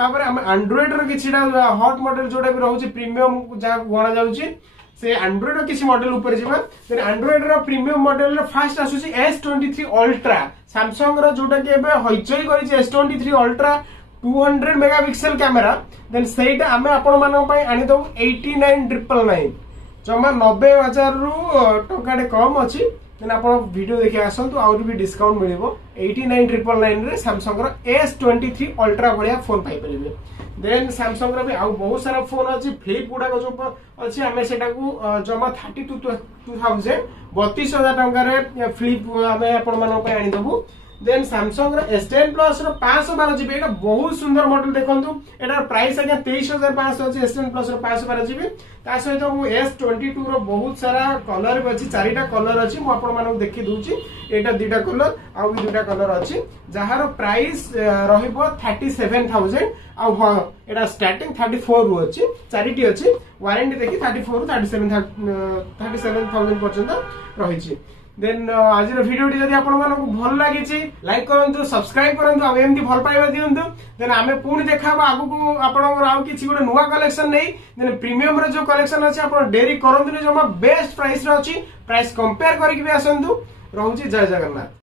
तापर आम एंड्रॉइड रो किछिटा hot model जोटा भी रहउची प्रीमियम जहा गणा जाउची से एंड्रॉइड रो किछि मॉडल ऊपर जिबा देन एंड्रॉइड रो प्रीमियम मॉडल रो फर्स्ट आसुची S23 अल्ट्रा सैमसंग रो जोटा के एबे होइचई करिछि S23 ultra 200 megapixel camera then सेटा आमे आपण मानक पई आनी दउ 89999 जमा 90,000 रु टकाडे कम अछि देन आपण वीडियो देखि आसंतु आउर भी डिस्काउंट मिलिबो 89999 रे सैमसंग रो S23 अल्ट्रा भलिया फोन पाई परिबे देन सैमसंग रो भी आउ बहुत सारा फोन अछि फ्लिप गुडा को जो अछि हमें सेटा को जमा 32,000 32,000 टंका रे फ्लिप हमें आपण मानक पई आनी दबु देन सैमसंग रो S10 प्लस रो 512 जीबी एटा बहुत सुंदर मॉडल देखंतु एटार प्राइस आगे 23,500 अछि S10 प्लस रो 512 जीबी ता सहित मु S22 रो बहुत सारा कलर भी अछि चारिटा कलर अछि मु आपण मानक देखि दूची एटा दुटा कलर आ भी दुटा कलर अछि जहार प्राइस रहिबो 37,000 आ हां एटा स्टार्टिंग 34 रु अछि चारिटी अछि वारंटी देखि 34 रु 37,000 पर्यंत रहिछि देन आज वीडियो जदि आपण मानक भल लागिछि लाइक करंतु सब्सक्राइब करंतु आ एमती भल पाइबा दियंतु देन आमे पुणी देखाबा आगु को आपण आउ किछि गोटे नुवा कलेक्शन नै देन प्रीमियम रो जो कलेक्शन अछि आपण डेरी करंतु जमा बेस्ट प्राइस रो अछि प्राइस कंपेयर करिक भी आसंतु रहउछि जय जगन्नाथ।